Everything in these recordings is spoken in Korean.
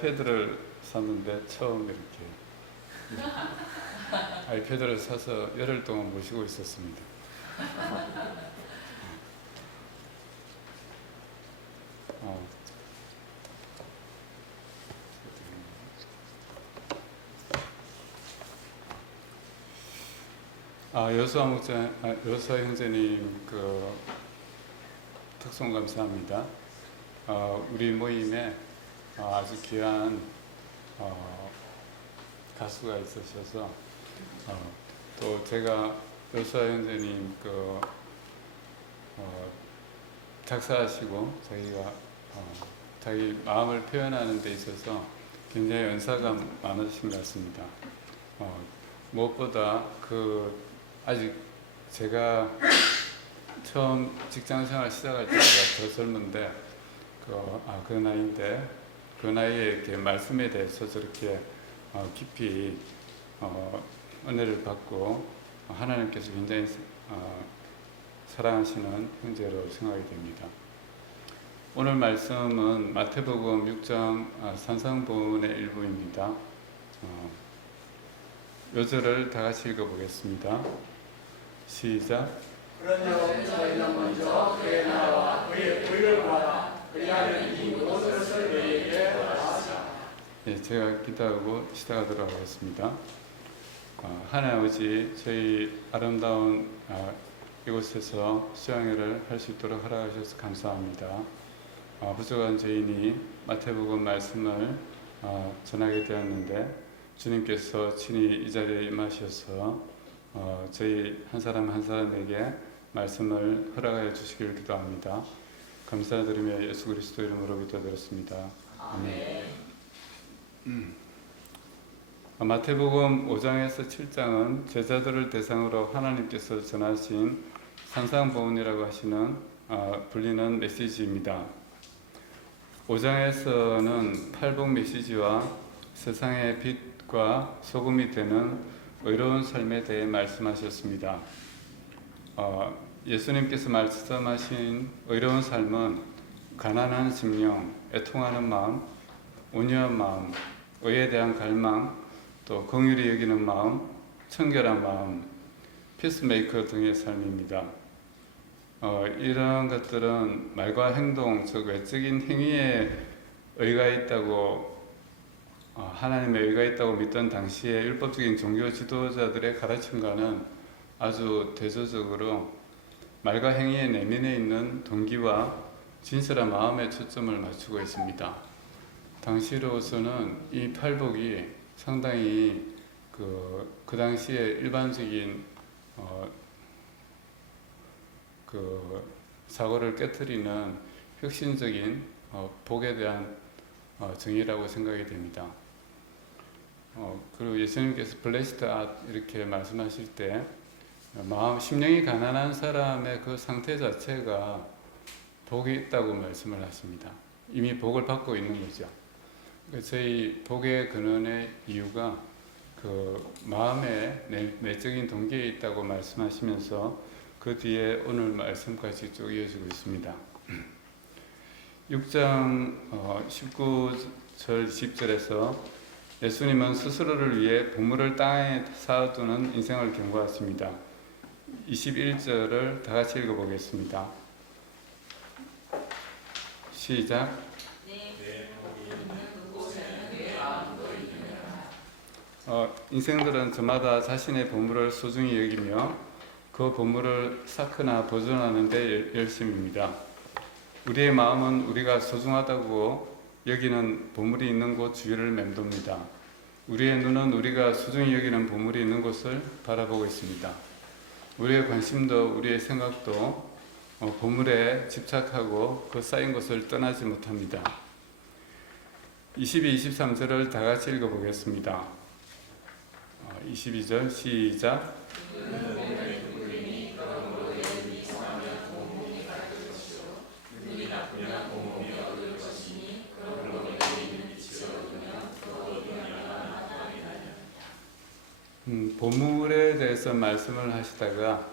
아이패드를 샀는데 처음 이렇게 아이패드를 사서 열흘 동안 모시고 있었습니다. 여수아 형제님 특송 감사합니다. 우리 모임에 아주 귀한 가수가 있으셔서 또 제가 여수아 형제님 작사하시고 저희가 자기 마음을 표현하는 데 있어서 굉장히 연사가 많으신 것 같습니다. 무엇보다 아직 제가 처음 직장생활 시작할 때보다 더 젊은데 그 나이인데 그 나이에 이렇게 말씀에 대해서 저렇게 깊이 은혜를 받고 하나님께서 굉장히 사랑하시는 형제로 생각이 됩니다. 오늘 말씀은 마태복음 6장 산상보훈의 일부입니다. 요절을 다 같이 읽어보겠습니다. 시작. 그러므로 너희는 먼저 그의 나라와 그의 의를 구하라. 그리하면 이 모든 것을 너희에게 더하시리라. 네, 제가 기도하고 시작하도록 하겠습니다. 하나님 아버지, 저희 아름다운 이곳에서 수양회를 할 수 있도록 허락하셔서 감사합니다. 부족한 저희니 마태복음 말씀을 전하게 되었는데 주님께서 친히 이 자리에 임하셔서 저희 한 사람 한 사람에게 말씀을 허락하여 주시기를 기도합니다. 감사드리며 예수 그리스도 이름으로 기도드렸습니다. 아멘. 마태복음 5장에서 7장은 제자들을 대상으로 하나님께서 전하신 산상보훈이라고 불리는 메시지입니다. 5장에서는 팔복 메시지와 세상의 빛과 소금이 되는 의로운 삶에 대해 말씀하셨습니다. 예수님께서 말씀하신 의로운 삶은 가난한 심령, 애통하는 마음, 온유한 마음, 의에 대한 갈망, 또 긍휼히 여기는 마음, 청결한 마음, 피스메이커 등의 삶입니다. 이런 것들은 말과 행동, 즉 외적인 행위에 의가 있다고 하나님의 의가 있다고 믿던 당시에 율법적인 종교 지도자들의 가르침과는 아주 대조적으로 말과 행위에 내면에 있는 동기와 진실한 마음에 초점을 맞추고 있습니다. 당시로서는 이 팔복이 상당히 그 당시에 일반적인 사고를 깨트리는 혁신적인 복에 대한 정의라고 생각이 됩니다. 그리고 예수님께서 블레시드 앗 이렇게 말씀하실 때 심령이 가난한 사람의 그 상태 자체가 복이 있다고 말씀을 하십니다. 이미 복을 받고 있는 거죠. 저희 복의 근원의 이유가 마음의 내적인 동기에 있다고 말씀하시면서 그 뒤에 오늘 말씀까지 쭉 이어지고 있습니다. 6장 19절 20절에서 예수님은 스스로를 위해 보물을 땅에 쌓아두는 인생을 경고하십니다. 21절을 다 같이 읽어보겠습니다. 시작. 인생들은 저마다 자신의 보물을 소중히 여기며 그 보물을 쌓거나 보존하는 데 열심입니다. 우리의 마음은 우리가 소중하다고 여기는 보물이 있는 곳 주위를 맴돕니다. 우리의 눈은 우리가 소중히 여기는 보물이 있는 곳을 바라보고 있습니다. 우리의 관심도 우리의 생각도 보물에 집착하고 그 쌓인 곳을 떠나지 못합니다. 22, 23절을 다 같이 읽어보겠습니다. 22절 시작. 보물에 대해서 말씀을 하시다가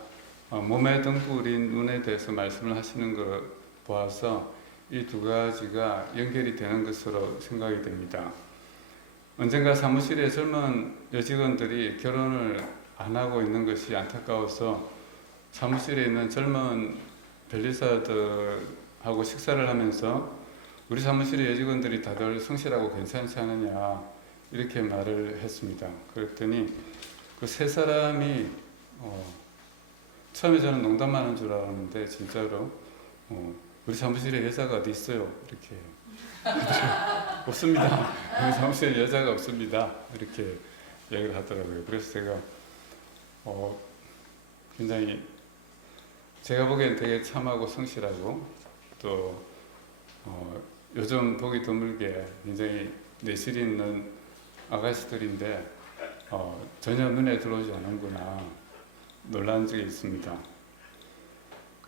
몸의 등불인 눈에 대해서 말씀을 하시는 걸 보아서 이 두 가지가 연결이 되는 것으로 생각이 됩니다. 언젠가 사무실에 젊은 여직원들이 결혼을 안 하고 있는 것이 안타까워서 사무실에 있는 젊은 변리사들하고 식사를 하면서 우리 사무실의 여직원들이 다들 성실하고 괜찮지 않느냐 이렇게 말을 했습니다. 그랬더니 그 세 사람이 처음에 저는 농담하는 줄 알았는데 진짜로 우리 사무실에 여자가 어디 있어요? 이렇게 없습니다. 우리 사무실에 여자가 없습니다. 이렇게 얘기를 하더라고요. 그래서 제가 굉장히 제가 보기엔 되게 참하고 성실하고 또 요즘 보기 드물게 굉장히 내실 있는 아가씨들인데 전혀 눈에 들어오지 않는구나 놀란 적이 있습니다.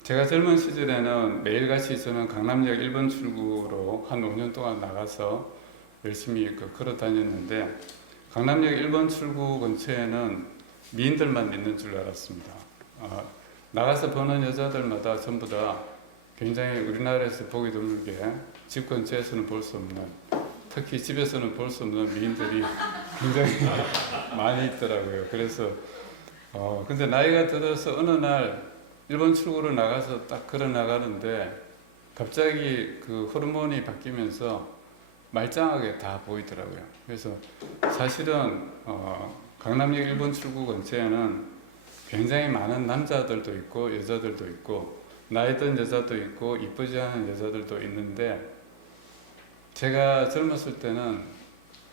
제가 젊은 시절에는 매일같이 저는 강남역 1번 출구로 한 5년 동안 나가서 열심히 걸어 다녔는데 강남역 1번 출구 근처에는 미인들만 있는 줄 알았습니다. 나가서 보는 여자들마다 전부 다 굉장히 우리나라에서 보기 드물게 집 근처에서는 볼 수 없는, 특히 집에서는 볼 수 없는 미인들이 굉장히 많이 있더라고요. 그래서 근데 나이가 들어서 어느 날 일본 출구로 나가서 딱 걸어 나가는데 갑자기 그 호르몬이 바뀌면서 말짱하게 다 보이더라고요. 그래서 사실은 강남역 1번 출구 근처에는 굉장히 많은 남자들도 있고 여자들도 있고 나이 든 여자도 있고 이쁘지 않은 여자들도 있는데 제가 젊었을 때는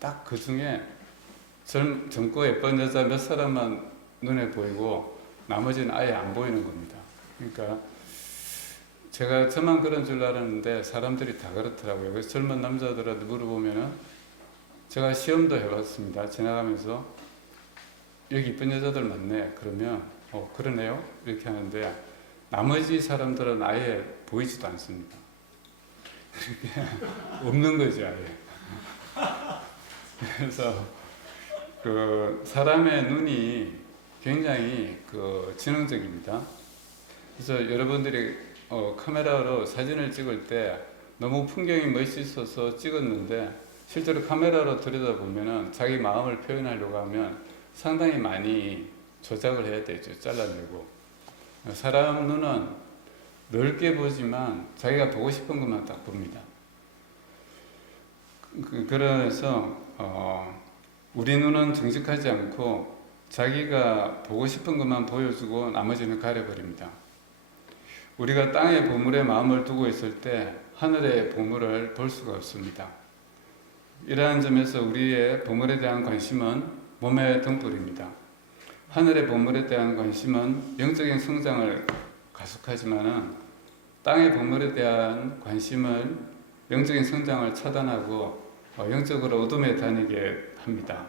딱 그 중에 젊고 예쁜 여자 몇 사람만 눈에 보이고 나머지는 아예 안 보이는 겁니다. 그러니까 제가 저만 그런 줄 알았는데 사람들이 다 그렇더라고요. 그래서 젊은 남자들한테 물어보면은 제가 시험도 해봤습니다. 지나가면서 여기 이쁜 여자들 많네. 그러면 그러네요. 이렇게 하는데 나머지 사람들은 아예 보이지도 않습니다. 없는 거죠, 아예. 그래서 그 사람의 눈이 굉장히 지능적입니다. 그래서 여러분들이 카메라로 사진을 찍을 때 너무 풍경이 멋있어서 찍었는데 실제로 카메라로 들여다보면 자기 마음을 표현하려고 하면 상당히 많이 조작을 해야 되죠. 잘라내고. 사람 눈은 넓게 보지만 자기가 보고 싶은 것만 딱 봅니다. 그래서 우리 눈은 정직하지 않고 자기가 보고 싶은 것만 보여주고 나머지는 가려버립니다. 우리가 땅의 보물에 마음을 두고 있을 때 하늘의 보물을 볼 수가 없습니다. 이러한 점에서 우리의 보물에 대한 관심은 몸의 등불입니다. 하늘의 보물에 대한 관심은 영적인 성장을 가속하지만은 땅의 보물에 대한 관심은 영적인 성장을 차단하고 영적으로 어둠에 다니게 합니다.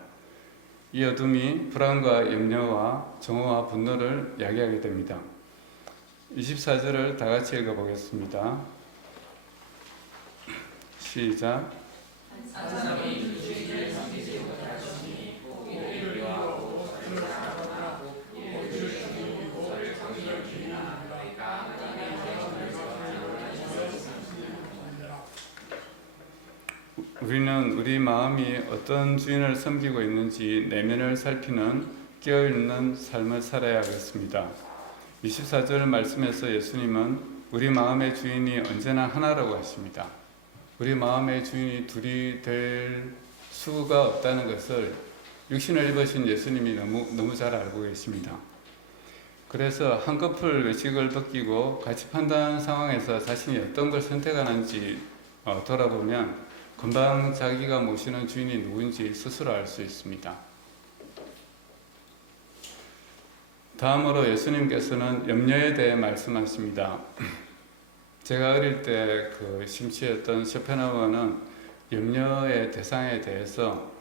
이 어둠이 불안과 염려와 정오와 분노를 야기하게 됩니다. 24절을 다 같이 읽어보겠습니다. 시작. 우리는 우리 마음이 어떤 주인을 섬기고 있는지 내면을 살피는 깨어있는 삶을 살아야겠습니다. 24절 말씀에서 예수님은 우리 마음의 주인이 언제나 하나라고 하십니다. 우리 마음의 주인이 둘이 될 수가 없다는 것을 육신을 입으신 예수님이 너무 잘 알고 계십니다. 그래서 한꺼풀 외식을 벗기고 가치 판단 상황에서 자신이 어떤 걸 선택하는지 돌아보면 금방 자기가 모시는 주인이 누군지 스스로 알 수 있습니다. 다음으로 예수님께서는 염려에 대해 말씀하십니다. 제가 어릴 때 심취했던 쇼펜하우어는 염려의 대상에 대해서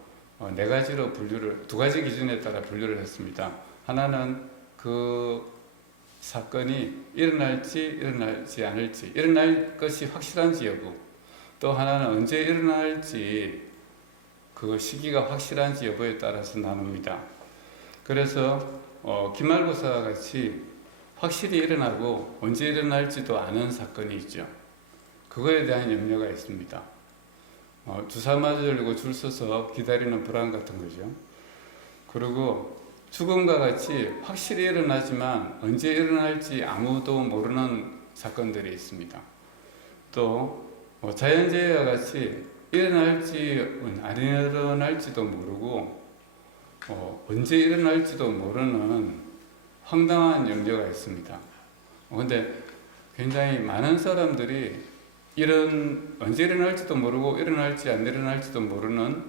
두 가지 기준에 따라 분류를 했습니다. 하나는 그 사건이 일어날지 않을지, 일어날 것이 확실한지 여부, 또 하나는 언제 일어날지 그 시기가 확실한지 여부에 따라서 나눕니다. 그래서 기말고사 같이 확실히 일어나고 언제 일어날지도 아는 사건이 있죠. 그거에 대한 염려가 있습니다. 주사 맞으려고 줄 서서 기다리는 불안 같은 거죠. 그리고 죽음과 같이 확실히 일어나지만 언제 일어날지 아무도 모르는 사건들이 있습니다. 또 자연재해와 같이 일어날지 안 일어날지도 모르고 언제 일어날지도 모르는 황당한 염려가 있습니다. 근데 굉장히 많은 사람들이 언제 일어날지도 모르고 일어날지 안 일어날지도 모르는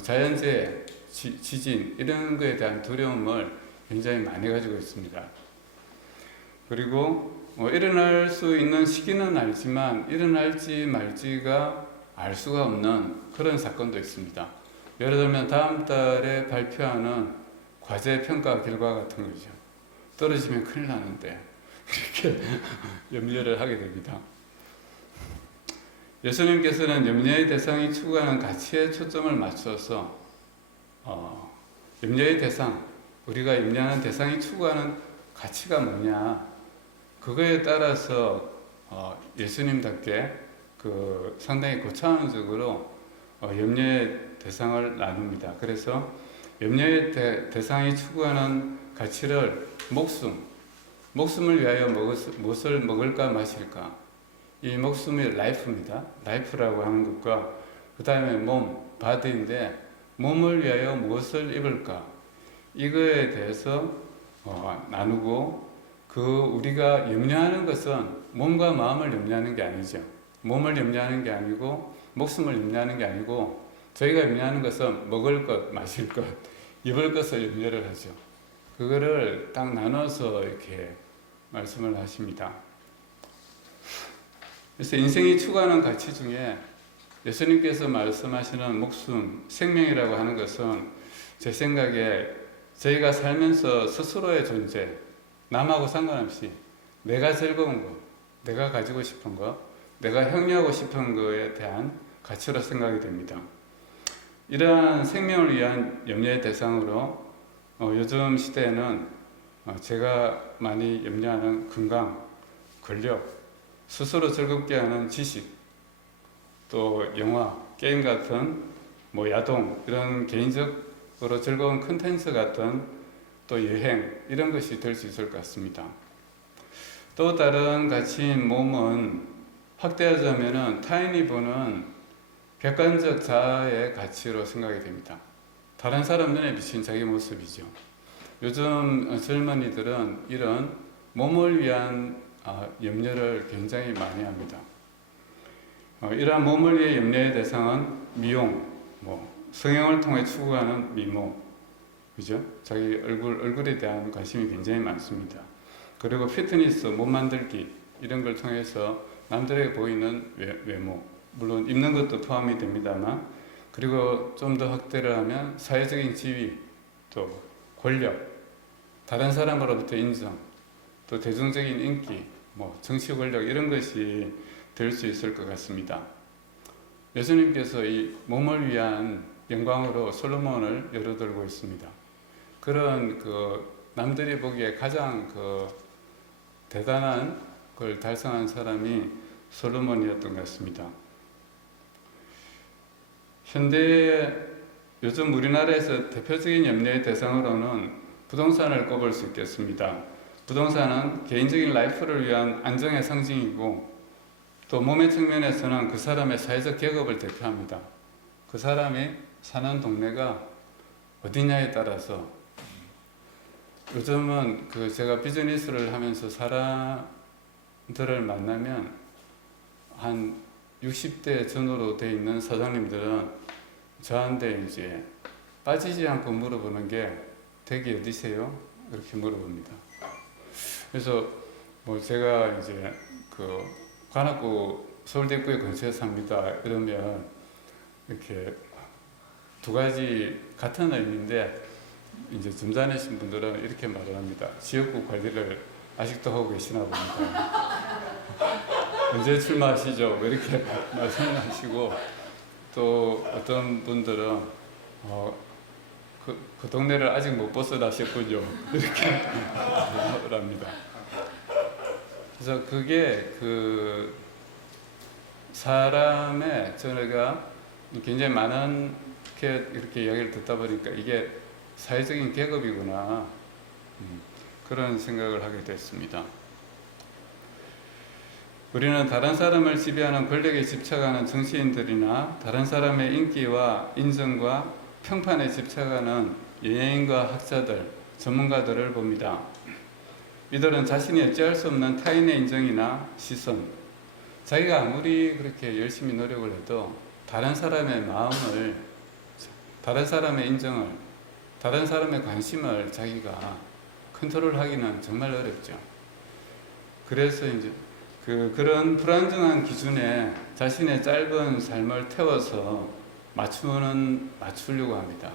자연재해, 지진 이런 거에 대한 두려움을 굉장히 많이 가지고 있습니다. 그리고 일어날 수 있는 시기는 알지만 일어날지 말지가 알 수가 없는 그런 사건도 있습니다. 예를 들면 다음 달에 발표하는 과제 평가 결과 같은 거죠. 떨어지면 큰일 나는데 이렇게 염려를 하게 됩니다. 예수님께서는 염려의 대상이 추구하는 가치에 초점을 맞춰서 염려의 대상, 우리가 염려하는 대상이 추구하는 가치가 뭐냐, 그거에 따라서 예수님답게 상당히 고차원적으로 염려의 대상을 나눕니다. 그래서 염려의 대상이 추구하는 가치를 목숨을 위하여 무엇을 먹을까 마실까, 이 목숨이 라이프입니다. 라이프라고 하는 것과 그 다음에 바디인데 몸을 위하여 무엇을 입을까, 이거에 대해서 나누고, 우리가 염려하는 것은 몸과 마음을 염려하는 게 아니죠. 몸을 염려하는 게 아니고 목숨을 염려하는 게 아니고, 저희가 염려하는 것은 먹을 것, 마실 것, 입을 것을 염려를 하죠. 그거를 딱 나눠서 이렇게 말씀을 하십니다. 그래서 인생이 추구하는 가치 중에 예수님께서 말씀하시는 목숨, 생명이라고 하는 것은 제 생각에 저희가 살면서 스스로의 존재, 남하고 상관없이 내가 즐거운 것, 내가 가지고 싶은 것, 내가 향유하고 싶은 것에 대한 가치로 생각이 됩니다. 이러한 생명을 위한 염려의 대상으로 요즘 시대에는 제가 많이 염려하는 건강, 권력, 스스로 즐겁게 하는 지식, 또 영화, 게임 같은 야동, 이런 개인적으로 즐거운 콘텐츠 같은 또 여행, 이런 것이 될 수 있을 것 같습니다. 또 다른 가치인 몸은 확대하자면 타인이 보는 객관적 자아의 가치로 생각이 됩니다. 다른 사람 눈에 비친 자기 모습이죠. 요즘 젊은이들은 이런 몸을 위한 염려를 굉장히 많이 합니다. 이러한 몸을 위해 염려의 대상은 미용, 성형을 통해 추구하는 미모, 그죠? 자기 얼굴에 대한 관심이 굉장히 많습니다. 그리고 피트니스, 몸 만들기, 이런 걸 통해서 남들에게 보이는 외모, 물론 입는 것도 포함이 됩니다만, 그리고 좀 더 확대를 하면 사회적인 지위, 또 권력, 다른 사람으로부터 인정, 또 대중적인 인기, 정치 권력, 이런 것이 될 수 있을 것 같습니다. 예수님께서 이 몸을 위한 영광으로 솔로몬을 열어들고 있습니다. 그런 남들이 보기에 가장 대단한 걸 달성한 사람이 솔로몬이었던 것 같습니다. 요즘 우리나라에서 대표적인 염려의 대상으로는 부동산을 꼽을 수 있겠습니다. 부동산은 개인적인 라이프를 위한 안정의 상징이고, 또 몸의 측면에서는 그 사람의 사회적 계급을 대표합니다. 그 사람이 사는 동네가 어디냐에 따라서, 요즘은 제가 비즈니스를 하면서 사람들을 만나면 한 60대 전후로 돼 있는 사장님들은 저한테 이제 빠지지 않고 물어보는 게 댁이 어디세요? 이렇게 물어봅니다. 그래서 제가 이제 관악구 서울대구에 근처에 삽니다 이러면 이렇게 두 가지 같은 의미인데, 이제 점잖으신 분들은 이렇게 말을 합니다. 지역구 관리를 아직도 하고 계시나 봅니다. 언제 출마하시죠? 이렇게 말씀을 하시고, 또 어떤 분들은 그 동네를 아직 못 벗어나셨군요. 이렇게 말을 합니다. 그래서 그게 사람의 저희가 굉장히 많은 이렇게 이야기를 듣다 보니까 이게 사회적인 계급이구나 그런 생각을 하게 됐습니다. 우리는 다른 사람을 지배하는 권력에 집착하는 정치인들이나 다른 사람의 인기와 인정과 평판에 집착하는 연예인과 학자들, 전문가들을 봅니다. 이들은 자신이 어찌할 수 없는 타인의 인정이나 시선, 자기가 아무리 그렇게 열심히 노력을 해도 다른 사람의 마음을, 다른 사람의 인정을, 다른 사람의 관심을 자기가 컨트롤하기는 정말 어렵죠. 그래서 이제 그런 불안정한 기준에 자신의 짧은 삶을 태워서 맞추려고 합니다.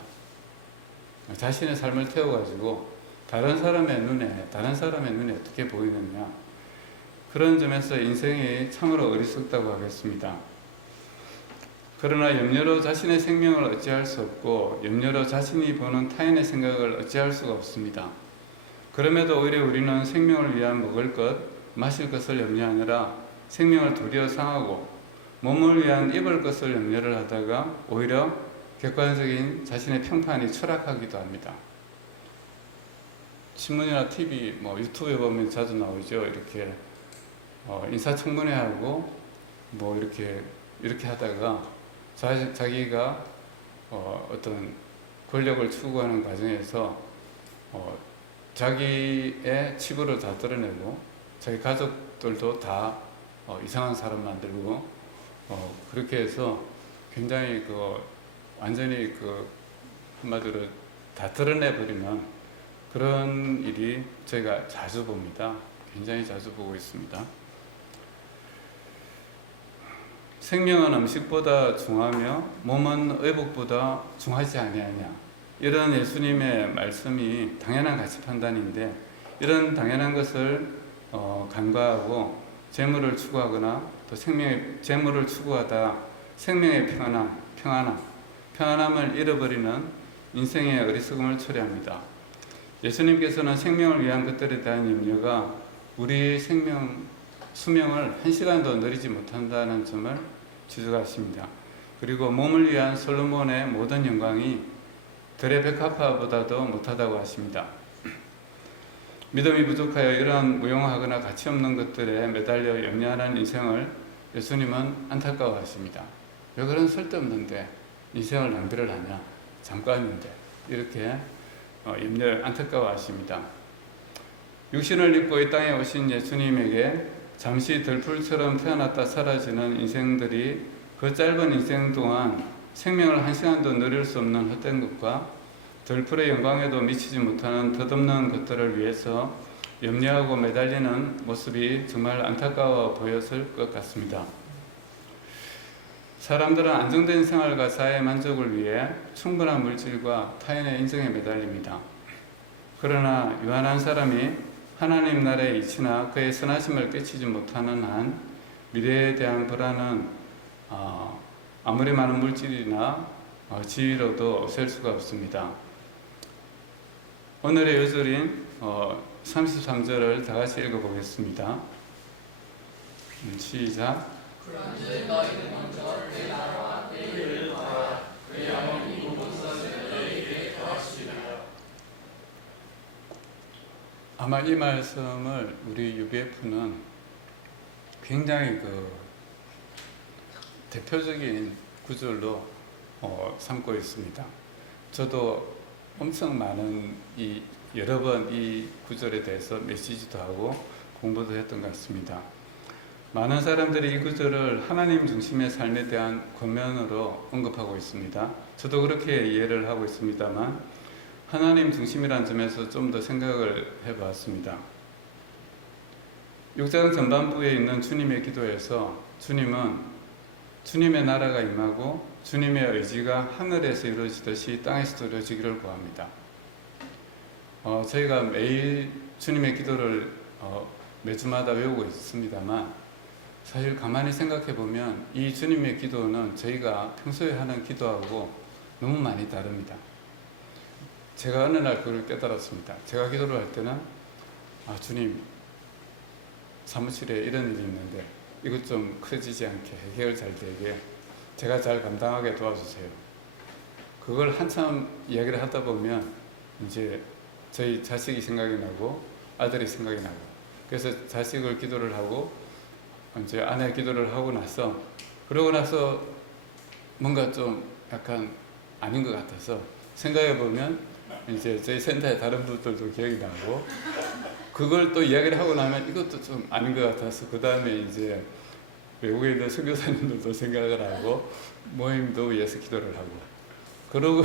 자신의 삶을 태워가지고 다른 사람의 눈에 어떻게 보이느냐. 그런 점에서 인생이 참으로 어리석다고 하겠습니다. 그러나 염려로 자신의 생명을 어찌할 수 없고 염려로 자신이 보는 타인의 생각을 어찌할 수가 없습니다. 그럼에도 오히려 우리는 생명을 위한 먹을 것, 마실 것을 염려하느라 생명을 도리어 상하고 몸을 위한 입을 것을 염려를 하다가 오히려 객관적인 자신의 평판이 추락하기도 합니다. 신문이나 TV, 유튜브에 보면 자주 나오죠. 이렇게 인사청문회하고 이렇게 하다가 자기가 어떤 권력을 추구하는 과정에서 자기의 치부를 다 드러내고 자기 가족들도 다 이상한 사람 만들고 그렇게 해서 굉장히 완전히 한마디로 다 드러내버리는 그런 일이 저희가 자주 봅니다. 굉장히 자주 보고 있습니다. 생명은 음식보다 중하며 몸은 의복보다 중하지 아니하냐. 이런 예수님의 말씀이 당연한 가치 판단인데 이런 당연한 것을 간과하고 재물을 추구하거나 또 재물을 추구하다 생명의 평안함을 잃어버리는 인생의 어리석음을 초래합니다. 예수님께서는 생명을 위한 것들에 대한 염려가 우리 수명을 1시간도 늘리지 못한다는 점을 지적하십니다. 그리고 몸을 위한 솔로몬의 모든 영광이 들의 백합화보다도 못하다고 하십니다. 믿음이 부족하여 이러한 무용하거나 가치 없는 것들에 매달려 염려하는 인생을 예수님은 안타까워하십니다. 왜 그런 쓸데없는데 인생을 낭비를 하냐? 잠깐인데 이렇게 안타까워하십니다. 육신을 입고 이 땅에 오신 예수님에게 잠시 들풀처럼 태어났다 사라지는 인생들이 그 짧은 인생 동안 생명을 1시간도 누릴 수 없는 헛된 것과 들풀의 영광에도 미치지 못하는 덧없는 것들을 위해서 염려하고 매달리는 모습이 정말 안타까워 보였을 것 같습니다. 사람들은 안정된 생활과 자아의 만족을 위해 충분한 물질과 타인의 인정에 매달립니다. 그러나 유한한 사람이 하나님 나라의 이치나 그의 선하심을 깨치지 못하는 한 미래에 대한 불안은 아무리 많은 물질이나 지위로도 없앨 수가 없습니다. 오늘의 요절인 33절을 다 같이 읽어보겠습니다. 시작. 그런즉 너희는 먼저 내 나라와 내 일을 구하라. 그리하면 이 모든 것을 너희에게 더하시리라. 아마 이 말씀을 우리 UBF는 굉장히 대표적인 구절로 삼고 있습니다. 저도 엄청 많은 여러 번 이 구절에 대해서 메시지도 하고 공부도 했던 것 같습니다. 많은 사람들이 이 구절을 하나님 중심의 삶에 대한 권면으로 언급하고 있습니다. 저도 그렇게 이해를 하고 있습니다만 하나님 중심이라는 점에서 좀 더 생각을 해봤습니다. 6장 전반부에 있는 주님의 기도에서 주님은 주님의 나라가 임하고 주님의 의지가 하늘에서 이루어지듯이 땅에서도 이루어지기를 구합니다. 저희가 매일 주님의 기도를 매주마다 외우고 있습니다만 사실 가만히 생각해 보면 이 주님의 기도는 저희가 평소에 하는 기도하고 너무 많이 다릅니다. 제가 어느 날 그걸 깨달았습니다. 제가 기도를 할 때는 주님 사무실에 이런 일이 있는데 이것 좀 커지지 않게 해결 잘 되게 제가 잘 감당하게 도와주세요. 그걸 한참 이야기를 하다 보면 이제 저희 자식이 생각이 나고 아들이 생각이 나고, 그래서 자식을 기도를 하고 이제 아내 기도를 하고 나서, 그러고 나서 뭔가 좀 약간 아닌 것 같아서 생각해 보면 이제 저희 센터의 다른 분들도 기억이 나고, 그걸 또 이야기를 하고 나면 이것도 좀 아닌 것 같아서 그 다음에 이제 외국에 있는 선교사님들도 생각을 하고 모임도 위해서 기도를 하고, 그러고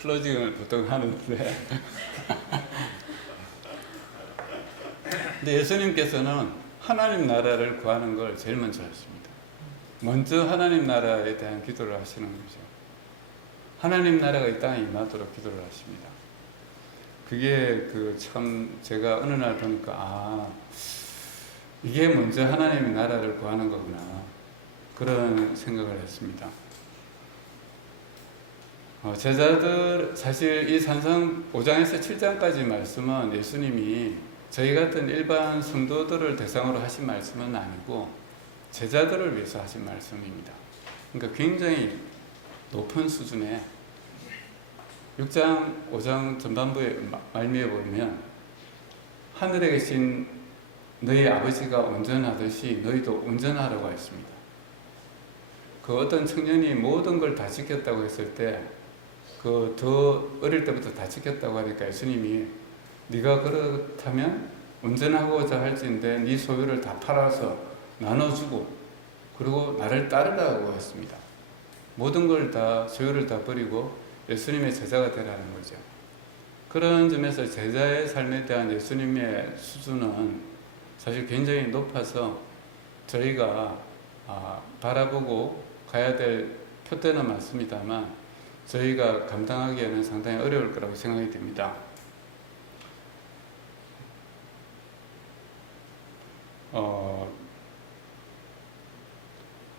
클로징을 보통 하는데 근데 예수님께서는 하나님 나라를 구하는 걸 제일 먼저 하십니다. 먼저 하나님 나라에 대한 기도를 하시는 거죠. 하나님 나라가 이 땅에 임하도록 기도를 하십니다. 그게 참 제가 어느 날 보니까 이게 먼저 하나님의 나라를 구하는 거구나, 그런 생각을 했습니다. 제자들, 사실 이 산상 5장에서 7장까지 말씀은 예수님이 저희 같은 일반 성도들을 대상으로 하신 말씀은 아니고 제자들을 위해서 하신 말씀입니다. 그러니까 굉장히 높은 수준의 6장, 5장 전반부에 말미에 보면 하늘에 계신 너희 아버지가 온전하듯이 너희도 온전하라고 했습니다. 그 어떤 청년이 모든 걸 다 지켰다고 했을 때 더 어릴 때부터 다 지켰다고 하니까 예수님이 네가 그렇다면 온전하고자 할지인데 네 소유를 다 팔아서 나눠주고 그리고 나를 따르라고 했습니다. 모든 걸 다, 소유를 다 버리고 예수님의 제자가 되라는 거죠. 그런 점에서 제자의 삶에 대한 예수님의 수준은 사실 굉장히 높아서 저희가 바라보고 가야 될 표대는 맞습니다만 저희가 감당하기에는 상당히 어려울 거라고 생각이 됩니다.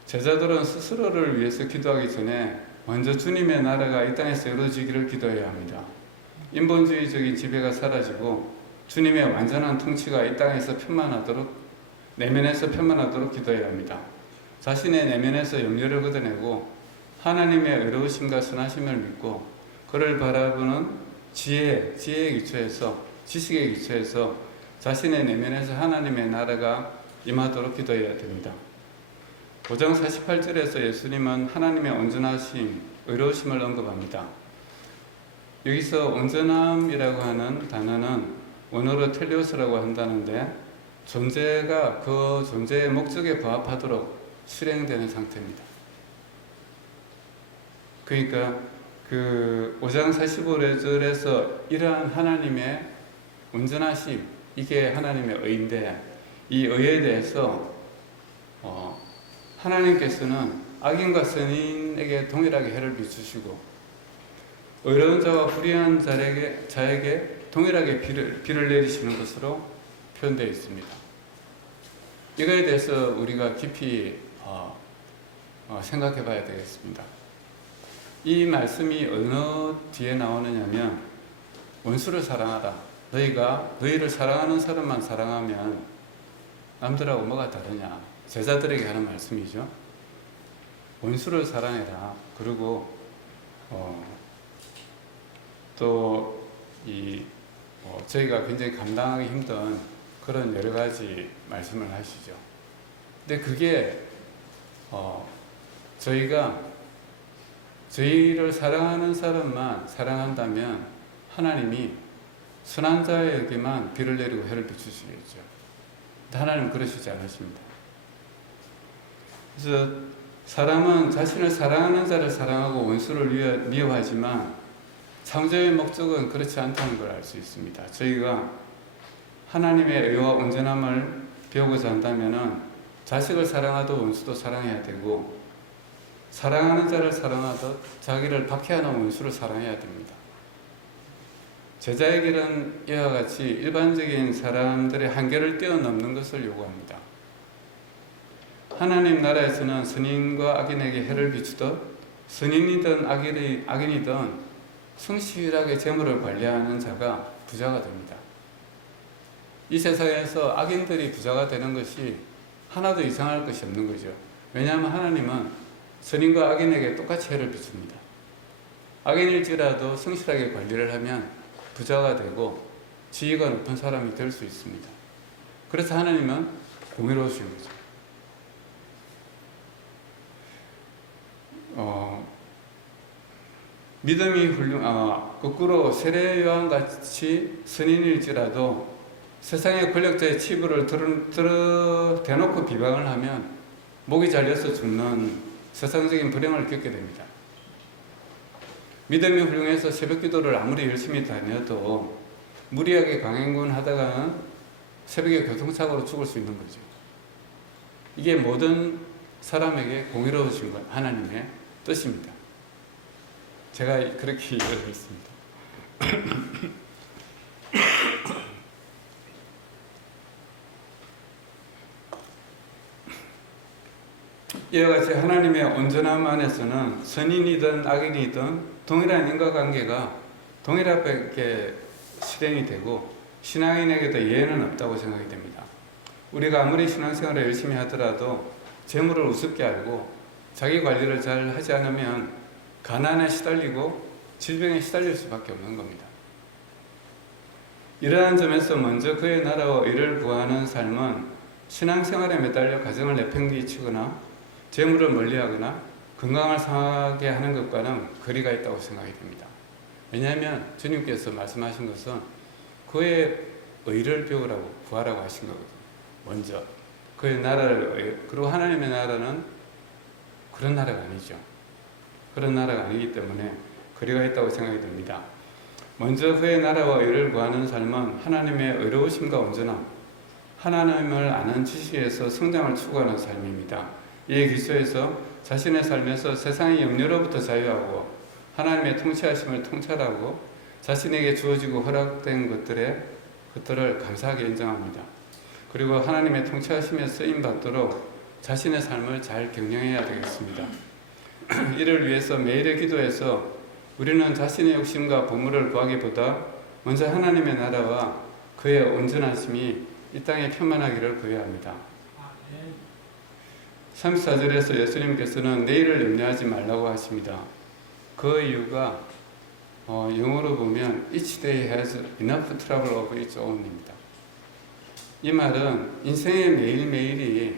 제자들은 스스로를 위해서 기도하기 전에 먼저 주님의 나라가 이 땅에서 이루어지기를 기도해야 합니다. 인본주의적인 지배가 사라지고 주님의 완전한 통치가 이 땅에서 편만하도록, 내면에서 편만하도록 기도해야 합니다. 자신의 내면에서 염려를 걷어내고 하나님의 의로우심과 선하심을 믿고 그를 바라보는 지혜에 기초해서, 지식에 기초해서 자신의 내면에서 하나님의 나라가 임하도록 기도해야 됩니다. 5장 48절에서 예수님은 하나님의 온전하심, 의로우심을 언급합니다. 여기서 온전함이라고 하는 단어는 원어로 텔리오스라고 한다는데 존재가 그 존재의 목적에 부합하도록 실행되는 상태입니다. 그러니까 5장 45절에서 이러한 하나님의 온전하심, 이게 하나님의 의인데 이 의에 대해서 하나님께서는 악인과 선인에게 동일하게 해를 비추시고 의로운 자와 불의한 자에게 동일하게 비를 내리시는 것으로 표현되어 있습니다. 이거에 대해서 우리가 깊이 생각해 봐야 되겠습니다. 이 말씀이 어느 뒤에 나오느냐면 원수를 사랑하라. 너희가 너희를 사랑하는 사람만 사랑하면 남들하고 뭐가 다르냐. 제자들에게 하는 말씀이죠. 원수를 사랑해라. 그리고 또 저희가 굉장히 감당하기 힘든 그런 여러 가지 말씀을 하시죠. 근데 그게 저희가 저희를 사랑하는 사람만 사랑한다면 하나님이 선한 자에게만 비를 내리고 해를 비추시겠죠. 근데 하나님은 그러시지 않으십니다. 그래서 사람은 자신을 사랑하는 자를 사랑하고 원수를 미워하지만 창조의 목적은 그렇지 않다는 걸 알 수 있습니다. 저희가 하나님의 의와 온전함을 배우고자 한다면 자식을 사랑하듯 원수도 사랑해야 되고 사랑하는 자를 사랑하듯 자기를 박해하는 원수를 사랑해야 됩니다. 제자의 길은 이와 같이 일반적인 사람들의 한계를 뛰어넘는 것을 요구합니다. 하나님 나라에서는 선인과 악인에게 해를 비추듯 선인이든 악인이든 성실하게 재물을 관리하는 자가 부자가 됩니다. 이 세상에서 악인들이 부자가 되는 것이 하나도 이상할 것이 없는 거죠. 왜냐하면 하나님은 선인과 악인에게 똑같이 해를 비춥니다. 악인일지라도 성실하게 관리를 하면 부자가 되고 지위가 높은 사람이 될 수 있습니다. 그래서 하나님은 공의로우신 거죠. 믿음이 거꾸로 세례 요한같이 선인일지라도 세상의 권력자의 치부를 대놓고 비방을 하면 목이 잘려서 죽는 세상적인 불행을 겪게 됩니다. 믿음이 훌륭해서 새벽 기도를 아무리 열심히 다녀도 무리하게 강행군 하다가는 새벽에 교통사고로 죽을 수 있는 거죠. 이게 모든 사람에게 공의로우신 것, 하나님의 뜻입니다. 제가 그렇게 이해를 했습니다. 이와 같이 하나님의 온전함 안에서는 선인이든 악인이든 동일한 인과관계가 동일하게 실행이 되고 신앙인에게도 예외는 없다고 생각이 됩니다. 우리가 아무리 신앙생활을 열심히 하더라도 재물을 우습게 알고 자기 관리를 잘 하지 않으면 가난에 시달리고 질병에 시달릴 수밖에 없는 겁니다. 이러한 점에서 먼저 그의 나라와 의를 구하는 삶은 신앙생활에 매달려 가정을 내팽개치거나 재물을 멀리하거나 건강을 상하게 하는 것과는 거리가 있다고 생각이 됩니다. 왜냐하면 주님께서 말씀하신 것은 그의 의를 배우라고 구하라고 하신 거거든요. 먼저 그의 나라를, 그리고 하나님의 나라는 그런 나라가 아니죠. 그런 나라가 아니기 때문에 거리가 있다고 생각이 듭니다. 먼저 그의 나라와 의를 구하는 삶은 하나님의 의로우심과 온전함, 하나님을 아는 지식에서 성장을 추구하는 삶입니다. 이에 기초해서 자신의 삶에서 세상의 염려로부터 자유하고 하나님의 통치하심을 통찰하고 자신에게 주어지고 허락된 것들을 감사하게 인정합니다. 그리고 하나님의 통치하심에 쓰임 받도록 자신의 삶을 잘 경영해야 되겠습니다. 이를 위해서 매일의 기도에서 우리는 자신의 욕심과 보물을 구하기보다 먼저 하나님의 나라와 그의 온전하심이 이 땅에 편만하기를 구해야 합니다. 34절에서 예수님께서는 내일을 염려하지 말라고 하십니다. 그 이유가 영어로 보면 Each day has enough trouble of its own입니다. 이 말은 인생의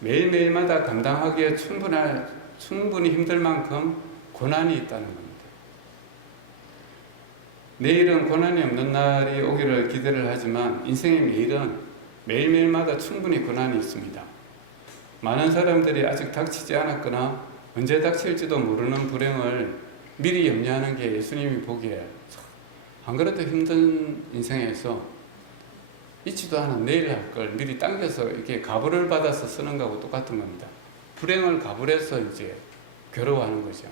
매일매일마다 감당하기에 충분히 힘들 만큼 고난이 있다는 겁니다. 내일은 고난이 없는 날이 오기를 기대를 하지만 인생의 매일마다 충분히 고난이 있습니다. 많은 사람들이 아직 닥치지 않았거나 언제 닥칠지도 모르는 불행을 미리 염려하는 게 예수님이 보기에 안 그래도 힘든 인생에서 있지도 않은 내일 할 걸 미리 당겨서 이렇게 가부를 받아서 쓰는 거하고 똑같은 겁니다. 불행을 가불해서 이제 괴로워하는 거죠.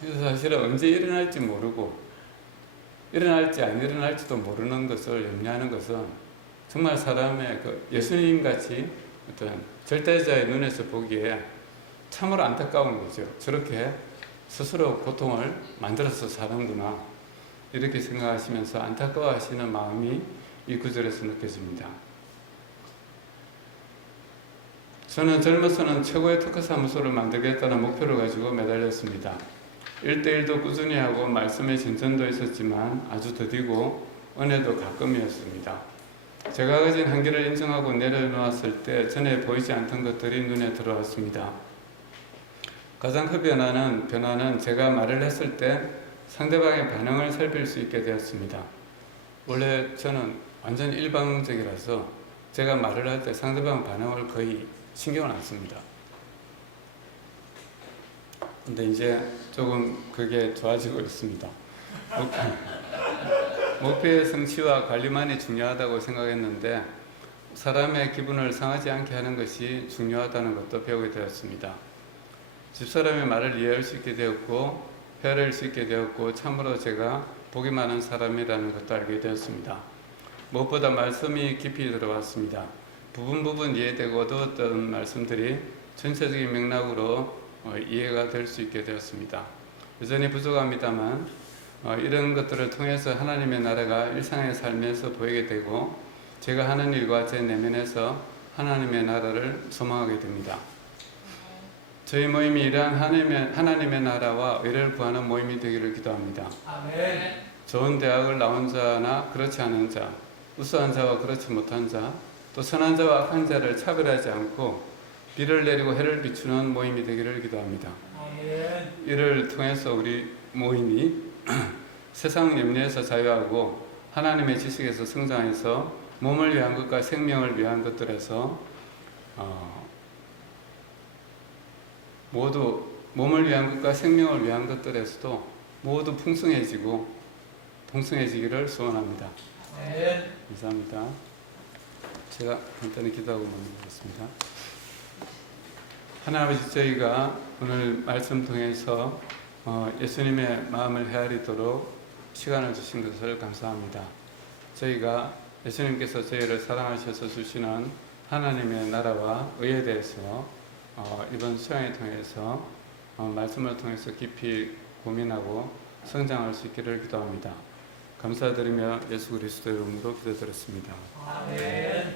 그래서 사실은 언제 일어날지 모르고 일어날지 안 일어날지도 모르는 것을 염려하는 것은 정말 사람의 예수님 같이 어떤 절대자의 눈에서 보기에 참으로 안타까운 거죠. 저렇게 스스로 고통을 만들어서 사는구나. 이렇게 생각하시면서 안타까워하시는 마음이 이 구절에서 느껴집니다. 저는 젊어서는 최고의 특허사무소를 만들겠다는 목표를 가지고 매달렸습니다. 1대1도 꾸준히 하고 말씀의 진전도 있었지만 아주 더디고 은혜도 가끔이었습니다. 제가 가진 한계를 인정하고 내려놓았을 때 전에 보이지 않던 것들이 눈에 들어왔습니다. 가장 큰 변화는 제가 말을 했을 때 상대방의 반응을 살필 수 있게 되었습니다. 원래 저는 완전 일방적이라서 제가 말을 할 때 상대방 반응을 거의 신경을 안 씁니다. 근데 이제 조금 그게 좋아지고 있습니다. 목표의 성취와 관리만이 중요하다고 생각했는데 사람의 기분을 상하지 않게 하는 것이 중요하다는 것도 배우게 되었습니다. 집사람의 말을 이해할 수 있게 되었고 헤아릴 수 있게 되었고 참으로 제가 복이 많은 사람이라는 것도 알게 되었습니다. 무엇보다 말씀이 깊이 들어왔습니다. 부분 이해되고 얻었던 말씀들이 전체적인 맥락으로 이해가 될 수 있게 되었습니다. 여전히 부족합니다만 이런 것들을 통해서 하나님의 나라가 일상의 삶에서 보이게 되고 제가 하는 일과 제 내면에서 하나님의 나라를 소망하게 됩니다. 저희 모임이 이러한 하나님의 나라와 의를 구하는 모임이 되기를 기도합니다. 아멘. 좋은 대학을 나온 자나 그렇지 않은 자, 우수한 자와 그렇지 못한 자, 또 선한 자와 악한 자를 차별하지 않고 비를 내리고 해를 비추는 모임이 되기를 기도합니다. 아멘. 이를 통해서 우리 모임이 세상 염려에서 자유하고 하나님의 지식에서 성장해서 몸을 위한 것과 생명을 위한 것들에서 모두 몸을 위한 것과 생명을 위한 것들에서도 모두 풍성해지고 풍성해지기를 소원합니다. 아멘. 감사합니다. 제가 간단히 기도하고 마무리하겠습니다. 하나님 아버지, 저희가 오늘 말씀 통해서 예수님의 마음을 헤아리도록 시간을 주신 것을 감사합니다. 저희가 예수님께서 저희를 사랑하셔서 주시는 하나님의 나라와 의에 대해서 이번 수양을 통해서 말씀을 통해서 깊이 고민하고 성장할 수 있기를 기도합니다. 감사드리며 예수 그리스도의 이름으로 기도드렸습니다. 아멘.